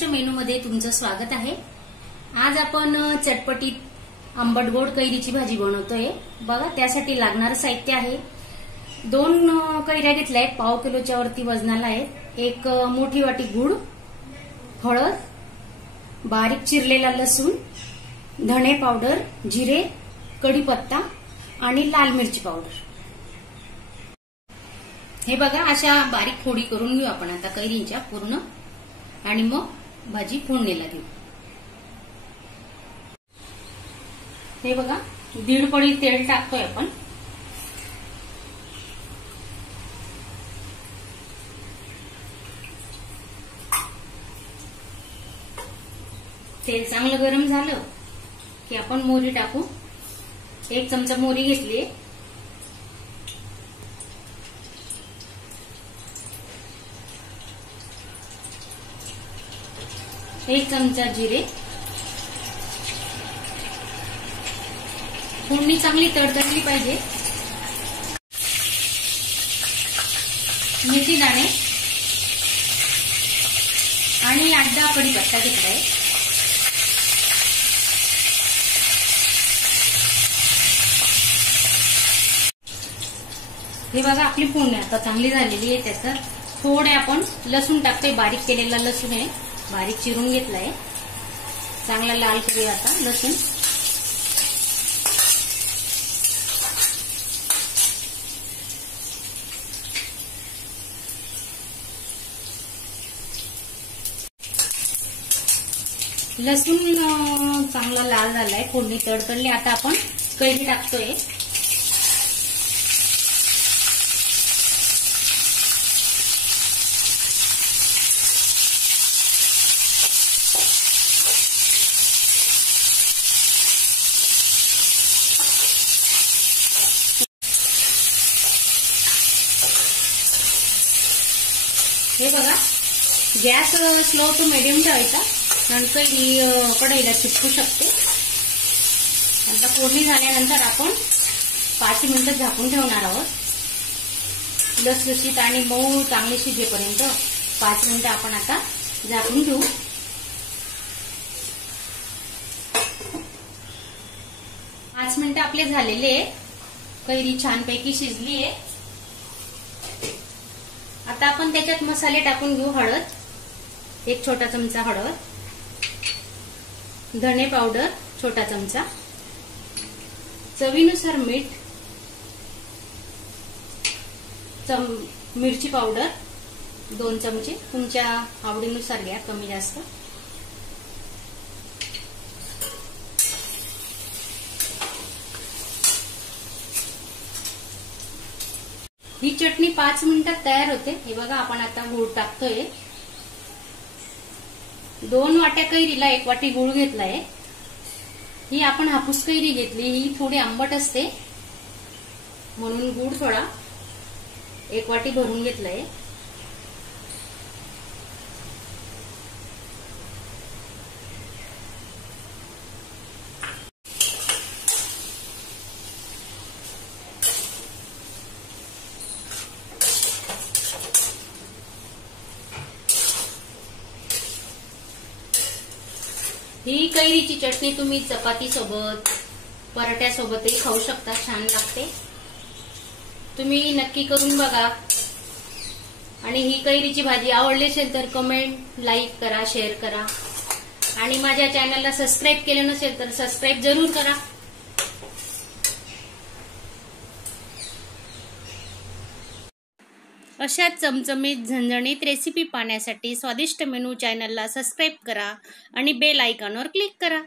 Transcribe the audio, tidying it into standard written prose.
स्वादिष्ट मेनू मध्ये तुमचं स्वागत आहे। आज आपण चटपटीत आंबट गोड कैरीची भाजी बनवतोय। बघा, त्यासाठी लागणारं साहित्य आहे। 2 कैऱ्या घेतल्या आहेत, पाव किलोच्या वरती वजनाला आहेत। 1 मोठी वाटी गूळ, हळद, बारीक चिरलेला लसूण, धणे पावडर, जिरे, कढीपत्ता आणि लाल मिरची पावडर। हे बघा, अशा बारीक फोडी करून घेऊ आपण आता कैरींच्या पूर्ण, आणि मग भाजी फोडणीला घेऊ। हे बघा, 1.5 पळी तेल टाकतोय आपण। तेल चांगलं गरम झालं की आपण मोहरी टाकू। 1 चमचा मोहरी घेतली, 1 चमचा जिरे। फोडणी चांगली तडतडली पाहिजे। मेथी दाणे आणि 8-10 कढीपत्ता घेतलाय। हे बघा, आपली फोडणी आता चांगली झालेली आहे। त्याच्यात थोडे आपण लसूण टाकतोय, बारीक केलेला लसूण आहे, बारीक चिरून घेतलाय। चांगला लाल करूया आता लसूण। लसूण चांगला लाल झालाय, फोडणी तडतडली। आता आपण कैरी टाकतोय। हे बघा, गॅस स्लो टू मीडियम ठेवायचा, नंतर ही कढईला चिपकू शकते। आता फोडणी झाल्यानंतर आपण 5 मिनिटं झाकून ठेवणार आहोत। लसलशीत आणि मऊ चांगली शिजेपर्यंत 5 मिनिटं आपण आता झाकून ठेवू। 5 मिनिटं आपले झालेले आहे। कैरी छानपैकी शिजली आहे। आता आपण त्याच्यात मसाले टाकून घेऊ। हळद, 1 छोटा चमचा हळद, धणे पावडर छोटा चमचा, चवीनुसार मीठ, मिरची पावडर 2 चमचे, तुमच्या आवडीनुसार घ्या, कमी जास्त। ही चटणी 5 मिनिटात तयार होते। हे बघा, आपण आता गूळ टाकतोय। 2 वाट्या कैरीला 1 वाटी गूळ घेतलाय। ही आपण हापूस कैरी घेतली, ही थोडी आंबट असते म्हणून गूळ थोडा 1 वाटी भरून घेतलाय। ही कैरीची चटणी तुम्ही चपाती सोबत, पराठ्या सोबतही खाऊ शकता, छान लागते। तुम्ही नक्की करून बघा। आणि ही कैरीची भाजी आवडली असेल तर कमेंट, लाईक करा, शेअर करा। आणि माझ्या चॅनलला सबस्क्राईब केले नसेल तर सबस्क्राईब जरूर करा। अशा चमचमीत झणझणीत रेसिपी पाहण्यासाठी स्वादिष्ट मेनू चॅनलला सबस्क्राईब करा आणि बेल आयकॉनवर क्लिक करा।